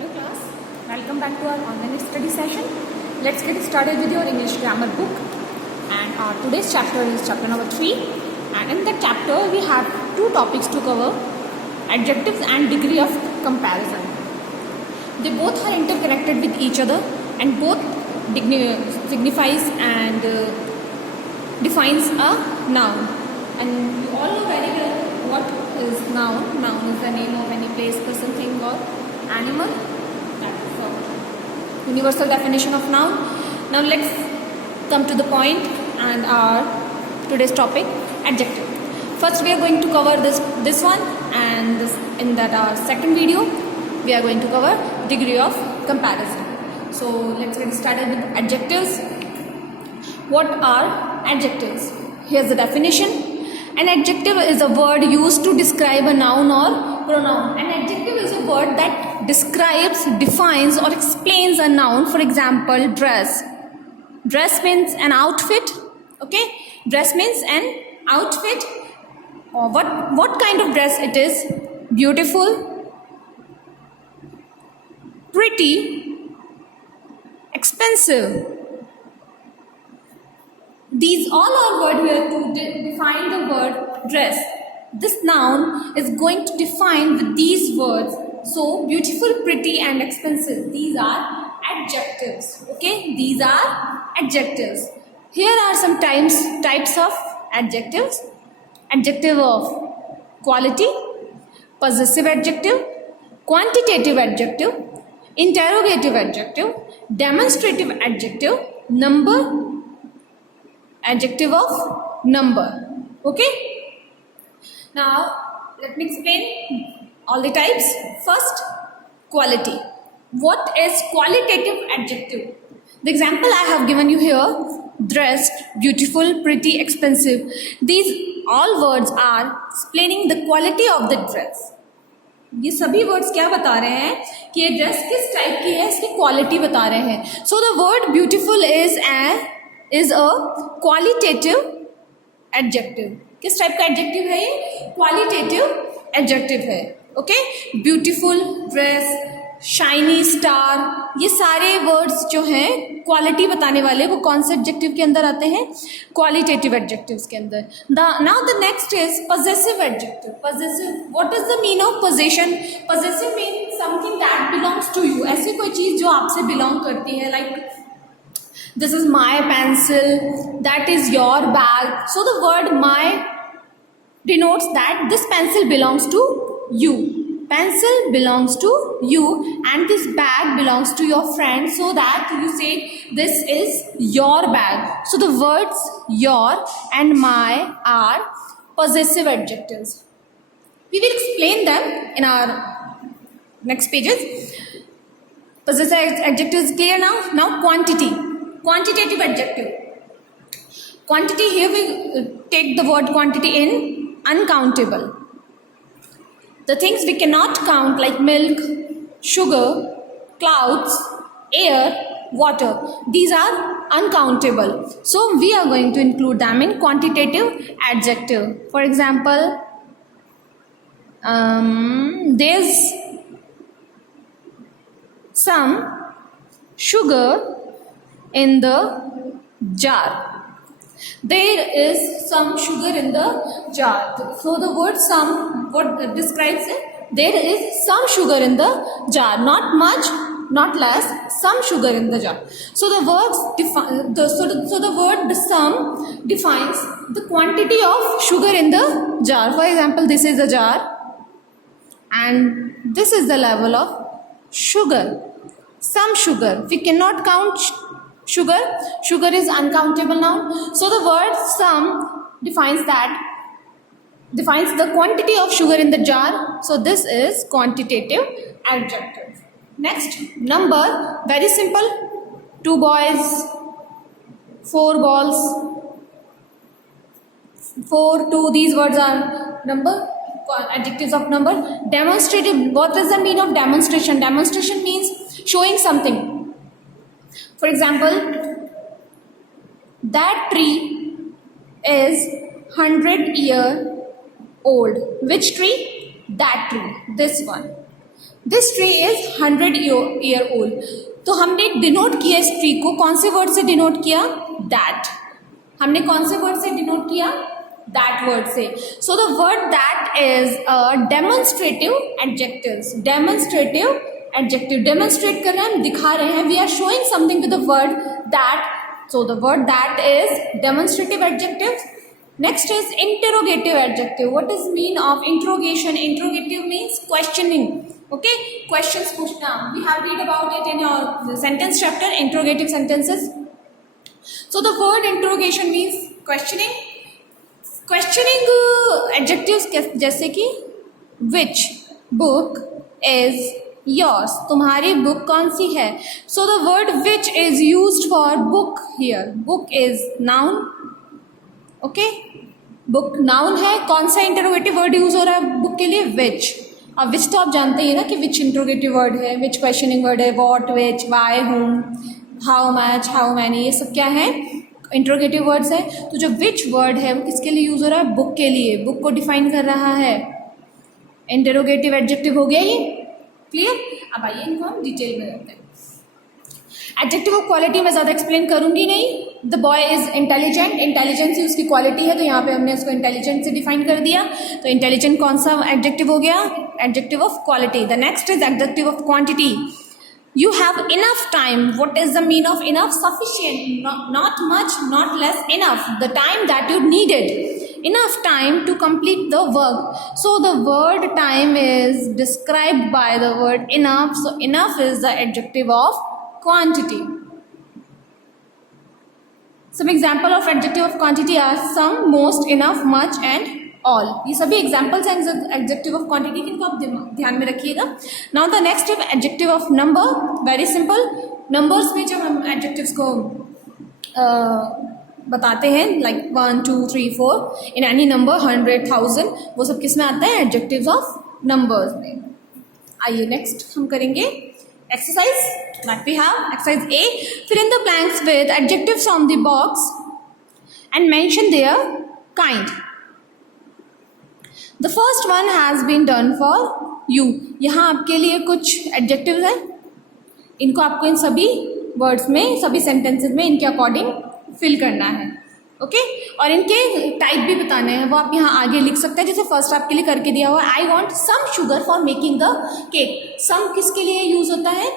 Hello class, welcome back to our online study session. Let's get started with your English grammar book. And our today's chapter is chapter number 3. And in that chapter we have two topics to cover: adjectives and degree of comparison. They both are interconnected with each other and both signifies and defines a noun. And you all know very well what is noun. Noun is the name of any place, person, thing or animal. That is the universal definition of noun. Now let's come to the point and our today's topic, adjective. First we are going to cover this one, and in that our second video we are going to cover degree of comparison. So let's get started with adjectives. What are adjectives? Here's the definition. An adjective is a word used to describe a noun or pronoun. An adjective is a word that describes, defines or explains a noun. For example, dress. Dress means an outfit. Okay? Dress means an outfit. What kind of dress it is? Beautiful, pretty, expensive. These all are words here to define the word dress. This noun is going to define with these words. So, beautiful, pretty and expensive. These are adjectives. Okay? These are adjectives. Here are some types of adjectives. Adjective of quality, possessive adjective, quantitative adjective, interrogative adjective, demonstrative adjective, number, adjective of number. Okay? Now, let me explain all the types. First, quality. What is qualitative adjective? The example I have given you here, dressed, beautiful, pretty, expensive. These all words are explaining the quality of the dress. ये सभी वर्ड्स क्या बता रहे हैं कि ये ड्रेस किस टाइप की है, इसकी क्वालिटी बता रहे हैं. सो the word beautiful is a qualitative adjective. किस टाइप का एडजेक्टिव है ये? क्वालिटेटिव एडजेक्टिव है. Okay? Beautiful, dress, shiny, star, ये सारे वर्ड्स जो हैं क्वालिटी बताने वाले, वो कौन से एडजेक्टिव के अंदर आते हैं? क्वालिटेटिव एडजेक्टिव्स के अंदर. Now the next is possessive adjective. Possessive, what is the mean of possession? Possessive mean something that belongs to you. ऐसी कोई चीज जो आपसे बिलोंग करती है. Like this is my pencil, that is your bag. So the word my denotes that this pencil belongs to you. Pencil belongs to you and this bag belongs to your friend, so that you say this is your bag. So the words your and my are possessive adjectives. We will explain them in our next pages. Possessive adjectives clear now? Now quantity. Quantitative adjective. Quantity, here we take the word quantity in uncountable. The things we cannot count, like milk, sugar, clouds, air, water. These are uncountable. So we are going to include them in quantitative adjective. For example, there's some sugar in the jar. There is some sugar in the jar. So the word some, what describes it? There is some sugar in the jar. Not much, not less, some sugar in the jar. So the words the word the sum defines the quantity of sugar in the jar. For example, this is a jar and this is the level of sugar. Some sugar. We cannot count sugar. Sugar is uncountable noun. So the word sum defines the quantity of sugar in the jar. So this is quantitative adjective. Next, number. Very simple. 2 boys, 4 balls, 4, 2. These words are number, adjectives of number. Demonstrative. What does the mean of demonstration? Demonstration means showing something. For example, that tree is 100 years old. Which tree? That tree. This one. This tree is 100 year old. तो हमने डिनोट किया इस ट्री को कौन से वर्ड से डिनोट किया? दैट। हमने कौन से वर्ड से डिनोट किया? दैट वर्ड से। So the word that is demonstrative adjectives. Demonstrative adjective, demonstrate कर रहे हैं, हम दिखा रहे हैं, we are showing something with the word that. So the word that is demonstrative adjective. Next is interrogative adjective. What is mean of interrogation? Interrogative means questioning. Okay, questions पूछना. We have read about it in your sentence chapter, interrogative sentences. So the word interrogation means questioning. Questioning adjectives जैसे कि which book is yours? तुम्हारी book कौन सी है? So the word which is used for book here. Book is noun. Okay, book noun है। कौन सा interrogative word use हो रहा है बुक के लिए? विच। अब विच तो आप जानते ही ना कि विच इंटरोगेटिव वर्ड है, विच क्वेश्चनिंग वर्ड है, वॉट, विच, वाई, हुम, हाउ मच, हाउ मैनी, ये सब क्या है? इंटरोगेटिव वर्ड्स है। तो जो विच वर्ड है वो किसके लिए यूज हो रहा है? बुक के लिए। बुक को डिफाइन कर रहा है। इंटरोगेटिव एडजेक्टिव हो गया ये, क्लियर? अब आइए इनको हम डिटेल में करते हैं। एडजेक्टिव ऑफ क्वालिटी मैं ज़्यादा एक्सप्लेन करूंगी नहीं। The boy is intelligent, intelligence ही उसकी क्वालिटी है, तो यहाँ पे हमने इसको इंटेलिजेंट से डिफाइन कर दिया। तो इंटेलिजेंट कौन सा एडजेक्टिव हो गया? Adjective of quality. The next is adjective of quantity. You have enough time. What is the mean of enough? Sufficient, not much, not less, enough, the time that you needed, enough time to complete the work. So the word time is described by the word enough. So enough is the adjective of quantity. Some example of adjective of quantity are some, most, enough, much and all. ये सभी examples हैं adjective of quantity के, इनको आप ध्यान में रखिएगा. Now the next is adjective of number. Very simple. Numbers में जब हम adjectives को बताते हैं like 1, 2, 3, 4 in any number 100, 1000, वो सब किस में आता है? adjectives of numbers में. आइए next हम करेंगे exercise that we have. Exercise A. Fill in the blanks with adjectives on the box and mention their kind. The first one has been done for you. यहाँ आपके लिए कुछ adjectives हैं, इनको आपको इन सभी words में, सभी sentences में इनके according fill करना है. ओके और इनके टाइप भी बताने हैं, वो आप यहाँ आगे लिख सकते हैं। जैसे फर्स्ट आपके लिए करके दिया हुआ है, I want some sugar for making the cake. Some किसके लिए यूज होता है?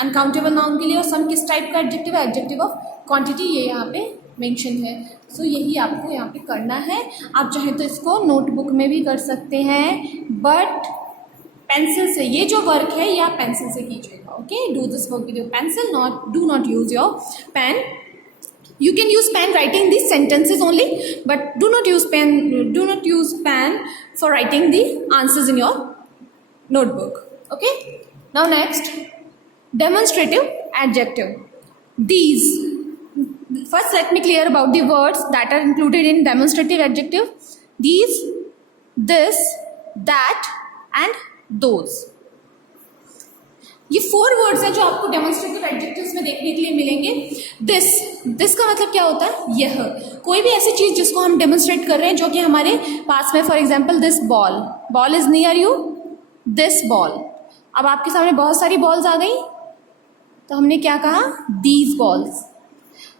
अनकाउंटेबल नाउन के लिए। और सम किस टाइप का एडजेक्टिव है? एडजेक्टिव ऑफ क्वांटिटी, ये यहाँ पे मेंशन है। सो यही आपको यहाँ पे करना है। आप चाहें तो इसको नोटबुक में भी कर सकते हैं, बट पेंसिल से, ये जो वर्क है ये आप पेंसिल से कीजिएगा। Okay, do this work with your pencil, do not use your pen. You can use pen writing these sentences only, but do not use pen for writing the answers in your notebook. Okay. Now next, demonstrative adjective. These. First, let me clear about the words that are included in demonstrative adjective. These, this, that, and those. ये 4 वर्ड्स हैं जो आपको demonstrative adjectives में देखने के लिए मिलेंगे. दिस का मतलब क्या होता है? यह कोई भी ऐसी चीज़ जिसको हम डेमोन्स्ट्रेट कर रहे हैं जो कि हमारे पास में, for example this ball is near you, this ball. अब आपके सामने बहुत सारी बॉल्स आ गई, तो हमने क्या कहा? These balls.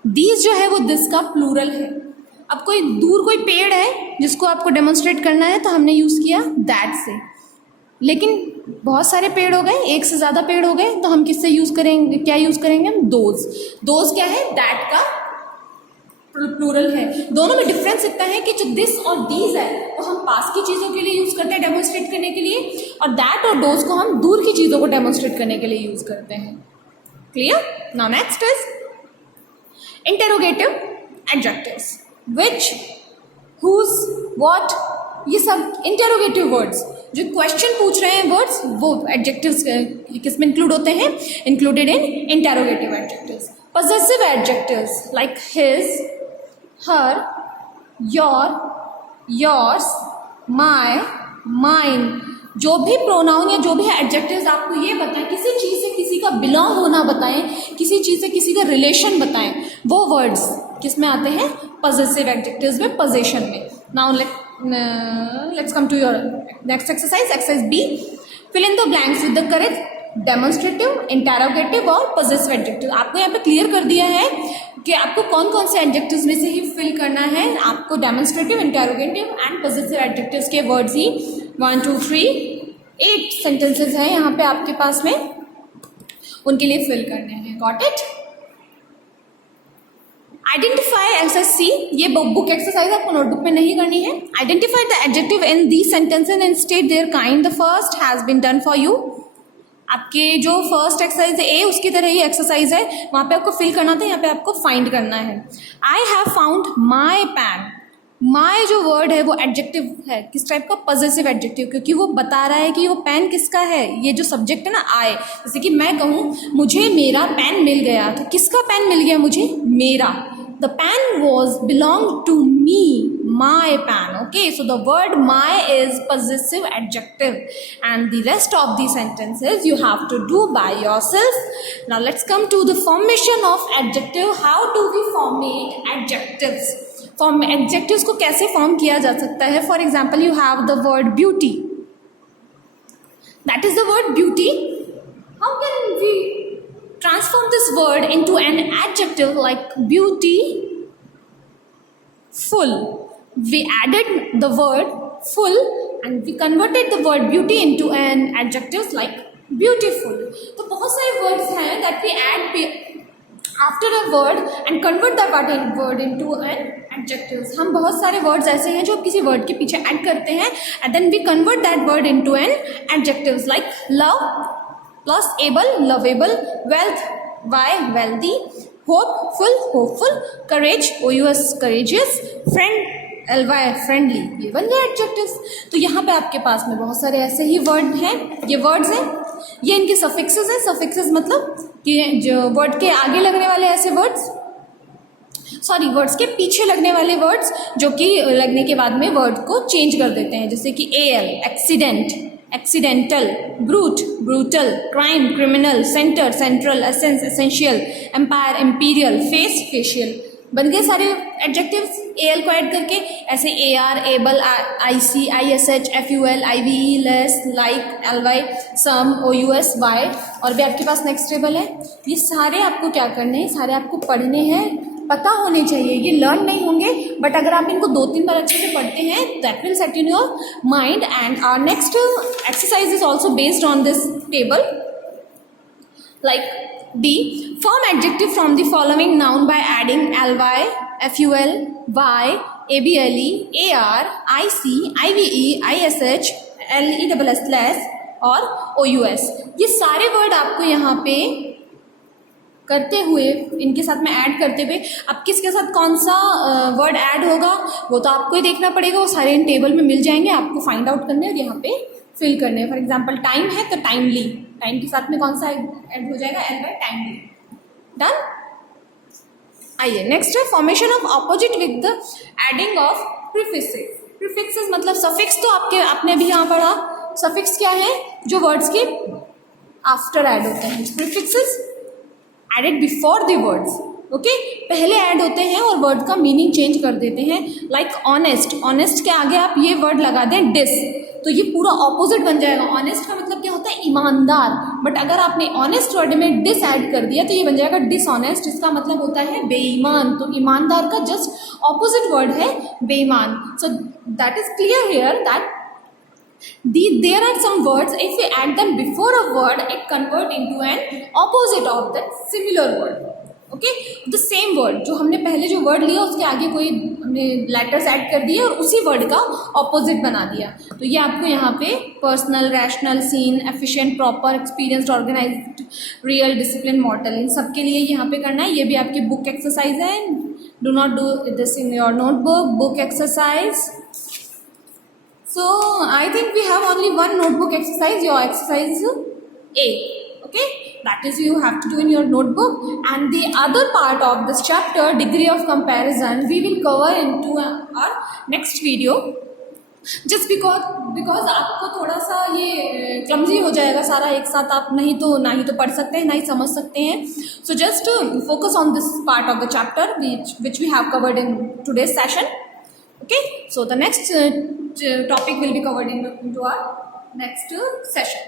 दीज जो है वो दिस का प्लूरल है. अब कोई दूर कोई पेड़ है जिसको आपको डेमोन्स्ट्रेट करना है, तो हमने यूज़ किया दैट से. लेकिन बहुत सारे पेड़ हो गए, एक से ज़्यादा पेड़ हो गए, तो हम किससे यूज़ करेंगे? क्या यूज़ करेंगे हम? दोज क्या है? दैट का प्लूरल है. दोनों में डिफरेंस इतना है कि जो दिस और दीज है वो हम पास की चीज़ों के लिए यूज़ करते हैं डेमोन्स्ट्रेट करने के लिए, और दैट और दोज को हम दूर की चीज़ों को डेमोन्स्ट्रेट करने के लिए यूज़ करते हैं. Clear? Now next is interrogative adjectives. Which, whose, what, ये सब इंटेरोगेटिव वर्ड्स जो क्वेश्चन पूछ रहे हैं वर्ड्स, वो एडजेक्टिव्स किस में इंक्लूड होते हैं? Included in interrogative adjectives. Possessive adjectives like his, her, your, yours, my, mine. जो भी प्रोनाउन या जो भी एडजेक्टिव्स आपको ये बताएं, किसी चीज़ से किसी का बिलोंग होना बताएं, किसी चीज़ से किसी का रिलेशन बताएं, वो वर्ड्स किस में आते हैं? पजेसिव एडजेक्टिव्स में, पोजीशन में. Now let's come to your next exercise B. Fill in the blanks with the correct demonstrative, interrogative और पॉजेसिव एडजेक्टिव. आपको यहाँ पे क्लियर कर दिया है कि आपको कौन कौन से एडजेक्टिव्स में से ही फिल करना है. आपको demonstrative, interrogative and possessive adjectives के वर्ड्स ही 1 2 3 8 सेंटेंसेस हैं यहाँ पे आपके पास में, उनके लिए फिल करने हैं. Got it? Identify exercise C. ये बुक एक्सरसाइज आपको नोटबुक में नहीं करनी है. Identify the adjective in these sentences and state their kind. The first has been done for you. आपके जो फर्स्ट एक्सरसाइज है ए, उसकी तरह ही एक्सरसाइज है, वहाँ पे आपको फिल करना था, यहाँ पे आपको फाइंड करना है. I have found my pen. My जो वर्ड है वो एडजेक्टिव है. किस टाइप का? पॉजेसिव एडजेक्टिव, क्योंकि वो बता रहा है कि वो पेन किसका है. ये जो सब्जेक्ट है ना आई, जैसे कि मैं कहूँ मुझे मेरा पेन मिल गया, तो किसका पेन मिल गया मुझे? मेरा. The pen was belong to me, my pen. Okay, so the word my is possessive adjective, and the rest of the sentences you have to do by yourself. Now let's come to the formation of adjective. How do we formate adjectives? Adjectives को कैसे form किया जा सकता है? For example, you have the word beauty. That is the word beauty. How can we transform this word into an adjective like beautiful? We added the word full and we converted the word beauty into an adjective like beautiful. तो बहुत सारे words हैं that we add after a word and convert that word into an adjective. हम बहुत सारे words ऐसे हैं जो किसी word के पीछे add करते हैं and then we convert that word into an adjectives like love plus able, lovable, wealth, why, wealthy, hopeful, hopeful, courage, OUS, courageous, friend, LY, friendly. ये बन गए एडजेक्टिव्स. तो यहाँ पे आपके पास में बहुत सारे ऐसे ही वर्ड हैं, ये वर्ड्स हैं, ये इनके सफिक्सेस हैं. सफिक्सेस मतलब कि जो वर्ड के आगे लगने वाले ऐसे वर्ड्स, सॉरी वर्ड्स के पीछे लगने वाले वर्ड्स जो कि लगने के बाद में वर्ड को चेंज कर देते हैं. जैसे कि AL, accident, accidental, brute, brutal, crime, criminal, center, central, essence, essential, empire, imperial, face, facial. बन गए सारे एडजेक्टिव्स AL को ऐड करके. ऐसे AR, able, IC, ISH, FUL, IVE, less, like, LY, some, OUS, Y. और भी आपके पास नेक्स्ट टेबल है. ये सारे आपको क्या करने हैं? सारे आपको पढ़ने हैं, पता होने चाहिए. ये लर्न नहीं होंगे बट अगर आप इनको 2-3 बार अच्छे से पढ़ते हैं that will set in your mind. And our next exercise is also based on this table. Like D, form adjective from the following noun by adding ly, ful, y, able, ar, ic, ive, ish, less और OUS. ये सारे वर्ड आपको यहाँ पे करते हुए, इनके साथ में ऐड करते हुए, अब किसके साथ कौन सा वर्ड ऐड होगा वो तो आपको ही देखना पड़ेगा. वो सारे इन टेबल में मिल जाएंगे, आपको फाइंड आउट करने और यहाँ पे फिल करने. फॉर एग्जांपल टाइम है तो टाइमली, टाइम के साथ में कौन सा ऐड हो जाएगा? L by timely. डन. आइए नेक्स्ट है formation of opposite with the adding of prefixes. Prefixes मतलब सफिक्स. तो आपने अभी यहाँ पढ़ा. सफिक्स क्या है? जो वर्ड्स के आफ्टर ऐड होते हैं. Prefixes added before the words. Okay, पहले ऐड होते हैं और वर्ड का मीनिंग चेंज कर देते हैं. लाइक ऑनेस्ट, ऑनेस्ट के आगे आप ये वर्ड लगा दें डिस, तो ये पूरा ऑपोजिट बन जाएगा. ऑनेस्ट का मतलब क्या होता है? ईमानदार. बट अगर आपने ऑनेस्ट वर्ड में डिस ऐड कर दिया तो ये बन जाएगा डिसऑनेस्ट, जिसका मतलब होता है बेईमान. तो ईमानदार का जस्ट ऑपोजिट वर्ड है बेईमान. So that is clear here that there are some words, if we add them before a word, it convert into an opposite of that similar word. Okay, the same word जो हमने पहले जो word लिया उसके आगे कोई हमने letters add कर दिए और उसी word का opposite बना दिया. तो ये आपको यहाँ पे personal, rational, seen, efficient, proper, experienced, organized, real, disciplined, mortal, इन सब के लिए यहाँ पे करना है. ये भी आपकी book exercise है. Do not do this in your notebook. Book exercise. So I think we have only one notebook exercise. Your exercise A. Okay, that is you have to do in your notebook. And the other part of this chapter, degree of comparison, we will cover into our next video. Just because आपको थोड़ा सा ये क्लमजी हो जाएगा सारा एक साथ. आप ना ही तो पढ़ सकते हैं, ना ही समझ सकते हैं. So just focus on this part of the chapter which we have covered in today's session. Okay, so the next topic will be covered into our next session.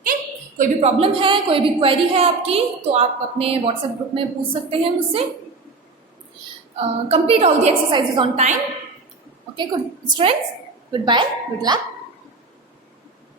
Okay, कोई भी प्रॉब्लम है, कोई भी क्वेरी है आपकी, तो आप अपने व्हाट्सएप ग्रुप में पूछ सकते हैं मुझसे. Complete all the exercises on time. Okay, good students. Goodbye. Good luck.